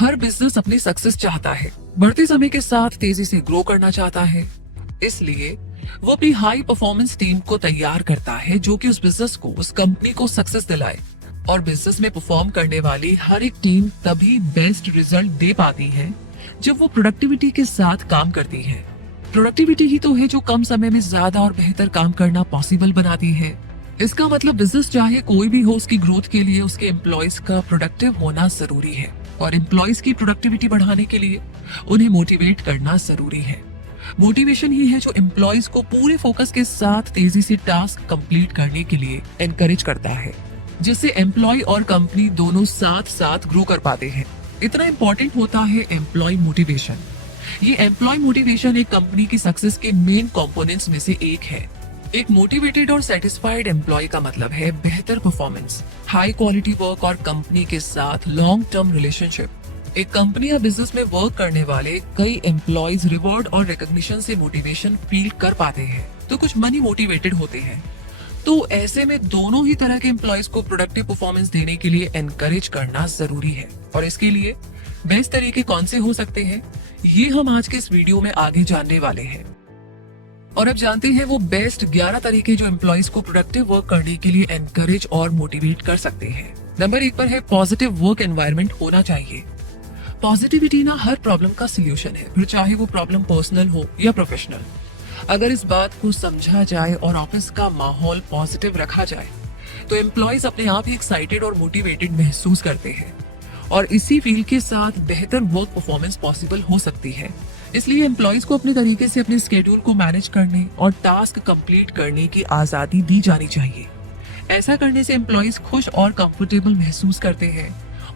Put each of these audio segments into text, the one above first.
हर business अपनी success चाहता है, बढ़ते समय के साथ तेजी से ग्रो करना चाहता है। इसलिए वो अपनी हाई परफॉर्मेंस टीम को तैयार करता है जो कि उस बिजनेस को, उस कंपनी को सक्सेस दिलाए। और बिजनेस में परफॉर्म करने वाली हर एक टीम तभी बेस्ट रिजल्ट दे पाती है जब वो प्रोडक्टिविटी के साथ काम करती है। प्रोडक्टिविटी ही तो है जो कम समय में ज्यादा और बेहतर काम करना पॉसिबल बनाती है। इसका मतलब बिजनेस चाहे कोई भी हो, उसकी ग्रोथ के लिए उसके एम्प्लॉयज का प्रोडक्टिव होना जरूरी है। और एम्प्लॉयज की प्रोडक्टिविटी बढ़ाने के लिए उन्हें मोटिवेट करना जरूरी है। मोटिवेशन ही है जो एम्प्लॉयज को पूरे फोकस के साथ तेजी से टास्क कंप्लीट करने के लिए एनकरेज करता है, जिससे एम्प्लॉय और कंपनी दोनों साथ साथ ग्रो कर पाते हैं। इतना इंपॉर्टेंट होता है एम्प्लॉय मोटिवेशन। ये एम्प्लॉय मोटिवेशन एक कंपनी की सक्सेस के मेन कंपोनेंट्स में से एक है। एक मोटिवेटेड और सेटिस्फाइड एम्प्लॉय का मतलब है बेहतर परफॉर्मेंस, हाई क्वालिटी वर्क और कंपनी के साथ लॉन्ग टर्म रिलेशनशिप। एक कंपनी या बिजनेस में वर्क करने वाले कई एम्प्लॉयज रिवॉर्ड और रिकॉग्निशन से मोटिवेशन फील कर पाते हैं, तो कुछ मनी मोटिवेटेड होते हैं। तो ऐसे में दोनों ही तरह के एम्प्लॉयज को प्रोडक्टिव परफॉर्मेंस देने के लिए एनकरेज करना जरूरी है। और इसके लिए बेस्ट तरीके कौन से हो सकते हैं, ये हम आज के इस वीडियो में आगे जानने वाले हैं। और अब जानते हैं वो बेस्ट 11 तरीके जो एम्प्लॉयज को प्रोडक्टिव वर्क करने के लिए एनकरेज और मोटिवेट कर सकते हैं। नंबर 1 पर है पॉजिटिव वर्क एनवायरनमेंट होना चाहिए। पॉजिटिविटी ना हर प्रॉब्लम का सोल्यूशन है, फिर चाहे वो प्रॉब्लम पर्सनल हो या प्रोफेशनल। अगर इस बात को समझा जाए और ऑफिस का माहौल पॉजिटिव रखा जाए तो एम्प्लॉयज अपने आप ही एक्साइटेड और मोटिवेटेड महसूस करते हैं और इसी फील के साथ बेहतर वर्क परफॉर्मेंस पॉसिबल हो सकती है। इसलिए एम्प्लॉयज को अपने तरीके से अपने स्केड्यूल को मैनेज करने और टास्क कंप्लीट करने की आजादी दी जानी चाहिए। ऐसा करने से एम्प्लॉयज खुश और कंफर्टेबल महसूस करते हैं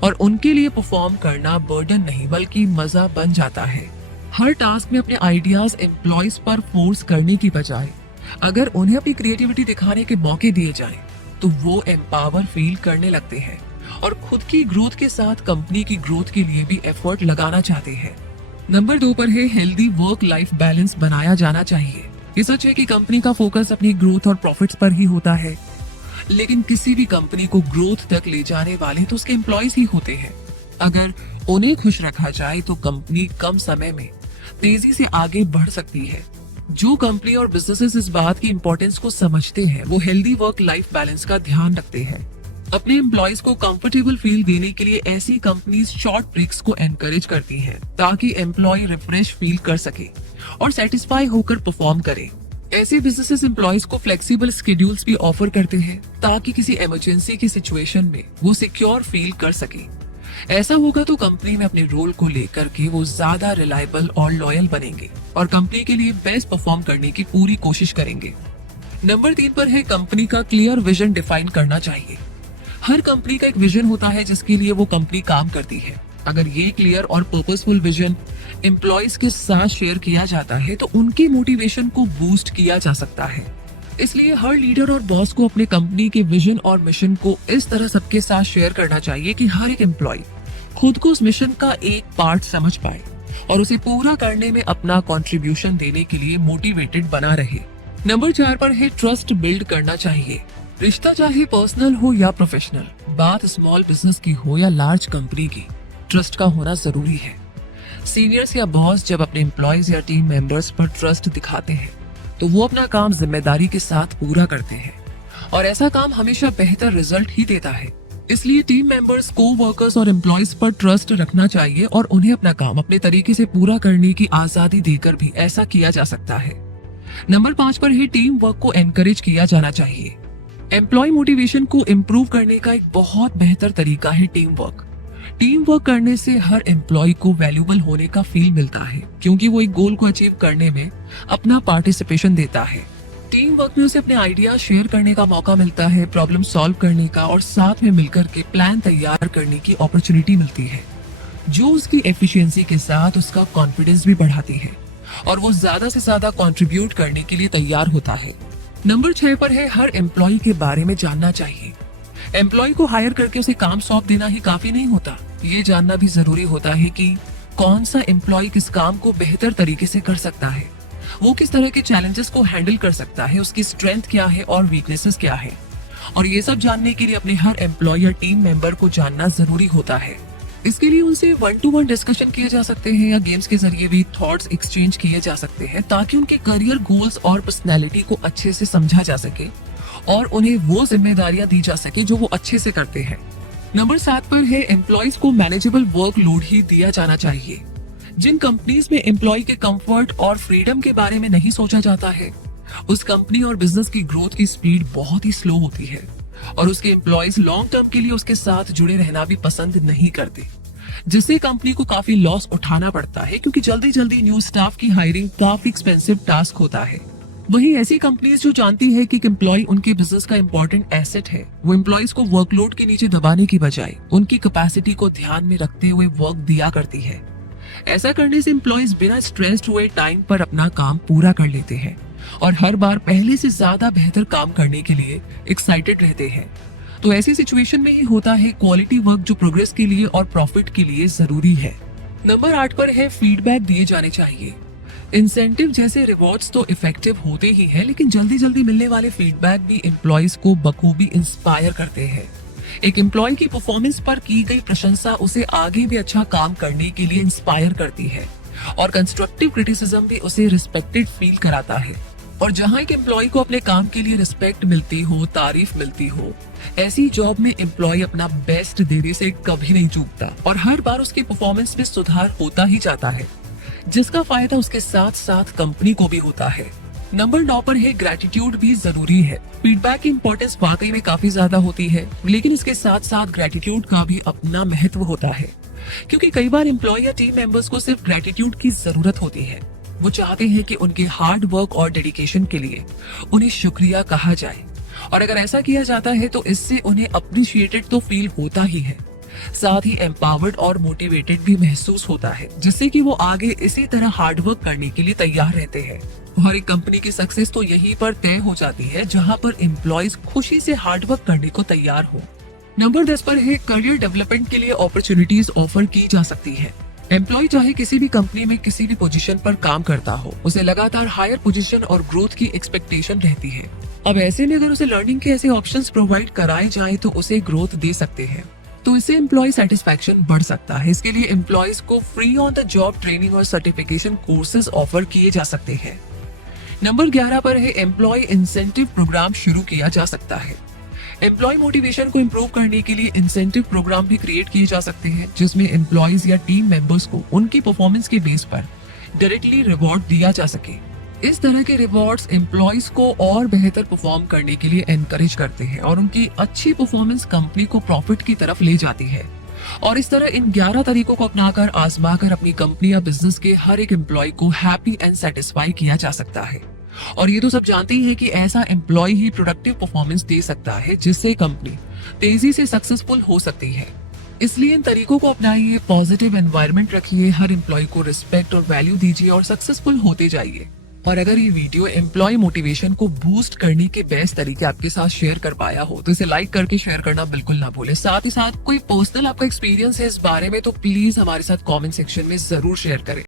और उनके लिए परफॉर्म करना बर्डन नहीं बल्कि मजा बन जाता है। हर टास्क में अपने आइडियाज एम्प्लॉयज पर फोर्स करने की बजाय अगर उन्हें अपनी क्रिएटिविटी दिखाने के मौके दिए जाएं, तो वो एम्पावर फील करने लगते हैं और खुद की ग्रोथ के साथ कंपनी की ग्रोथ के लिए भी एफर्ट लगाना चाहते हैं। नंबर 2 पर है हेल्दी वर्क लाइफ बैलेंस बनाया जाना चाहिए। ये सच है कि कंपनी का फोकस अपनी ग्रोथ और प्रॉफिट्स पर ही होता है, लेकिन किसी भी कंपनी को ग्रोथ तक ले जाने वाले तो उसके एम्प्लॉयज ही होते हैं। अगर उन्हें खुश रखा जाए तो कंपनी कम समय में तेजी से आगे बढ़ सकती है। जो कंपनी और बिजनेसेस इस बात की इंपॉर्टेंस को समझते हैं वो हेल्दी वर्क लाइफ बैलेंस का ध्यान रखते हैं। अपने एम्प्लॉयज को कंफर्टेबल फील देने के लिए ऐसी कंपनीज शॉर्ट ब्रेक्स को एनकरेज करती हैं ताकि एम्प्लॉय रिफ्रेश फील कर सके और सेटिस्फाई होकर परफॉर्म करे। ऐसे बिजनेसेस एम्प्लॉयज को फ्लेक्सिबल स्केड्यूल्स भी ऑफर करते हैं ताकि किसी इमरजेंसी की सिचुएशन में वो सिक्योर फील कर सके। ऐसा होगा तो कंपनी में अपने रोल को लेकर के वो ज्यादा रिलायबल और लॉयल बनेंगे और कंपनी के लिए बेस्ट परफॉर्म करने की पूरी कोशिश करेंगे। नंबर 3 पर है कंपनी का क्लियर विजन डिफाइन करना चाहिए। हर कंपनी का एक विजन होता है जिसके लिए वो कंपनी काम करती है। अगर ये क्लियर और पर्पसफुल विजन एम्प्लॉयज के साथ शेयर किया जाता है तो उनकी मोटिवेशन को बूस्ट किया जा सकता है। इसलिए हर लीडर और बॉस को अपने कंपनी के विजन और मिशन को इस तरह सबके साथ शेयर करना चाहिए कि हर एक एम्प्लॉय खुद को उस मिशन का एक पार्ट समझ पाए और उसे पूरा करने में अपना कंट्रीब्यूशन देने के लिए मोटिवेटेड बना रहे। नंबर 4 पर है ट्रस्ट बिल्ड करना चाहिए। रिश्ता चाहे पर्सनल हो या प्रोफेशनल, बात स्मॉल बिजनेस की हो या लार्ज कंपनी की, ट्रस्ट का होना जरूरी है। सीनियर्स या बॉस जब अपने एम्प्लॉयज या टीम मेंबर्स पर ट्रस्ट दिखाते हैं तो वो अपना काम जिम्मेदारी के साथ पूरा करते हैं और ऐसा काम हमेशा बेहतर रिजल्ट ही देता है। इसलिए टीम मेंबर्स, को-वर्कर्स और एम्प्लॉयज पर ट्रस्ट रखना चाहिए और उन्हें अपना काम अपने तरीके से पूरा करने की आजादी देकर भी ऐसा किया जा सकता है। नंबर 5 पर ही टीम वर्क को एनकरेज किया जाना चाहिए। एम्प्लॉय मोटिवेशन को इम्प्रूव करने का एक बहुत बेहतर तरीका है टीम वर्क। टीम वर्क करने से हर एम्प्लॉय को वैल्यूबल होने का फील मिलता है क्योंकि वो एक गोल को अचीव करने में अपना पार्टिसिपेशन देता है। टीम वर्क में उसे अपने आइडिया शेयर करने का मौका मिलता है, प्रॉब्लम सॉल्व करने का और साथ में मिलकर के प्लान तैयार करने की अपॉर्चुनिटी मिलती है, जो उसकी एफिशिएंसी के साथ उसका कॉन्फिडेंस भी बढ़ाती है और वो ज्यादा से ज्यादा कंट्रीब्यूट करने के लिए तैयार होता है। नंबर 6 पर है हर एम्प्लॉय के बारे में जानना चाहिए। एम्प्लॉय को हायर करके उसे काम सौंप देना ही काफी नहीं होता, ये जानना भी जरूरी होता है कि कौन सा एम्प्लॉय किस काम को बेहतर तरीके से कर सकता है, वो किस तरह के चैलेंजेस को हैंडल कर सकता है, उसकी स्ट्रेंथ क्या है और वीकनेसेस क्या है। और ये सब जानने के लिए अपने हर एम्प्लॉय या टीम मेंबर को जानना जरूरी होता है। इसके लिए उनसे 1-to-1 डिस्कशन किए जा सकते हैं या गेम्स के जरिए भी थॉट्स एक्सचेंज किए जा सकते हैं ताकि उनके करियर गोल्स और पर्सनैलिटी को अच्छे से समझा जा सके और उन्हें वो जिम्मेदारियां दी जा सके जो वो अच्छे से करते हैं। नंबर 7 पर है एम्प्लॉयज को मैनेजेबल वर्कलोड ही दिया जाना चाहिए। जिन कंपनीज में एम्प्लॉय के कंफर्ट और फ्रीडम के बारे में नहीं सोचा जाता है, उस कंपनी और बिजनेस की ग्रोथ की स्पीड बहुत ही स्लो होती है और उसके एम्प्लॉयज लॉन्ग टर्म के लिए उसके साथ जुड़े रहना भी पसंद नहीं करते, जिससे कंपनी को काफी लॉस उठाना पड़ता है क्योंकि जल्दी जल्दी न्यू स्टाफ की हायरिंग काफी एक्सपेंसिव टास्क होता है। वहीं ऐसी कंपनीज जो जानती है कि एम्प्लॉय उनके बिजनेस का इंपॉर्टेंट एसेट है, वो एम्प्लॉयज को वर्कलोड के नीचे दबाने की बजाय उनकी कैपेसिटी को ध्यान में रखते हुए वर्क दिया करती है। ऐसा करने से एम्प्लॉयज बिना स्ट्रेस्ड हुए टाइम पर अपना काम पूरा कर लेते हैं और हर बार पहले से ज्यादा बेहतर काम करने के लिए एक्साइटेड रहते हैं। तो ऐसी सिचुएशन में ही होता है क्वालिटी वर्क जो प्रोग्रेस के लिए और प्रॉफिट के लिए जरूरी है। नंबर 8 पर है फीडबैक दिए जाने चाहिए। इंसेंटिव जैसे रिवॉर्ड्स तो इफेक्टिव होते ही हैं, लेकिन जल्दी जल्दी मिलने वाले फीडबैक भी एम्प्लॉयज को बखूबी इंस्पायर करते हैं। एक एम्प्लॉय की परफॉर्मेंस पर की गई प्रशंसा उसे आगे भी अच्छा काम करने के लिए इंस्पायर करती है और कंस्ट्रक्टिव क्रिटिसिज्म भी उसे रिस्पेक्टेड फील कराता है। और जहां एक एम्प्लॉय को अपने काम के लिए रिस्पेक्ट मिलती हो, तारीफ मिलती हो, ऐसी जॉब में एम्प्लॉय अपना बेस्ट देने से कभी नहीं चूकता और हर बार उसकी परफॉर्मेंस में सुधार होता ही जाता है, जिसका फायदा उसके साथ साथ कंपनी को भी होता है। नंबर 9 पर है ग्रेटिट्यूड भी जरूरी है। फीडबैक की इंपॉर्टेंस वाकई में काफी ज्यादा होती है, लेकिन इसके साथ साथ ग्रेटिट्यूड का भी अपना महत्व होता है, क्योंकि कई बार एम्प्लॉय या टीम मेंबर्स को सिर्फ ग्रेटिट्यूड की जरूरत होती है। वो चाहते हैं कि उनके हार्ड वर्क और डेडिकेशन के लिए उन्हें शुक्रिया कहा जाए, और अगर ऐसा किया जाता है तो इससे उन्हें अप्रिशिएटेड तो फील होता ही है, साथ ही एम्पावर्ड और मोटिवेटेड भी महसूस होता है, जिससे कि वो आगे इसी तरह हार्ड वर्क करने के लिए तैयार रहते हैं। हर एक कंपनी की सक्सेस तो यहीं पर तय हो जाती है जहां पर एम्प्लॉयज खुशी से हार्ड वर्क करने को तैयार हो। नंबर 10 पर है करियर डेवलपमेंट के लिए अपॉर्चुनिटीज ऑफर की जा सकती है। एम्प्लॉय चाहे किसी भी कंपनी में किसी भी पोजीशन पर काम करता हो, उसे लगातार हायर पोजीशन और ग्रोथ की एक्सपेक्टेशन रहती है। अब ऐसे में अगर उसे लर्निंग के ऐसे ऑप्शंस प्रोवाइड कराए जाएं तो उसे ग्रोथ दे सकते हैं, तो इससे एम्प्लॉय सेटिस्फैक्शन बढ़ सकता है। इसके लिए एम्प्लॉयज को free on the job training और सर्टिफिकेशन कोर्सेज ऑफर किए जा सकते हैं। नंबर 11 पर है एम्प्लॉय इंसेंटिव प्रोग्राम शुरू किया जा सकता है। एम्प्लॉय मोटिवेशन को इम्प्रूव करने के लिए इंसेंटिव प्रोग्राम भी क्रिएट किए जा सकते हैं, जिसमें एम्प्लॉयज या टीम मेंबर्स को उनकी परफॉर्मेंस के बेस पर डायरेक्टली रिवॉर्ड दिया जा सके। इस तरह के रिवॉर्ड्स एम्प्लॉयज को और बेहतर परफॉर्म करने के लिए एनकरेज करते हैं और उनकी अच्छी परफॉर्मेंस कंपनी को प्रॉफिट की तरफ ले जाती है। और इस तरह इन 11 तरीकों को अपनाकर आजमाकर अपनी कंपनी या बिजनेस के हर एक एम्प्लॉय को हैप्पी एंड सेटिस्फाई किया जा सकता है। और ये तो सब जानते ही है कि ऐसा एम्प्लॉय ही प्रोडक्टिव परफॉर्मेंस दे सकता है, जिससे कंपनी तेजी से सक्सेसफुल हो सकती है। इसलिए इन तरीकों को अपनाइए, पॉजिटिव एनवायरनमेंट रखिए, हर एम्प्लॉय को रिस्पेक्ट और वैल्यू दीजिए और सक्सेसफुल होते जाइए। और अगर ये वीडियो एम्प्लॉय मोटिवेशन को बूस्ट करने के बेस्ट तरीके आपके साथ शेयर कर पाया हो तो इसे लाइक करके शेयर करना बिल्कुल ना भूलें। साथ ही साथ कोई पर्सनल आपका एक्सपीरियंस है इस बारे में तो प्लीज हमारे साथ कमेंट सेक्शन में जरूर शेयर करें।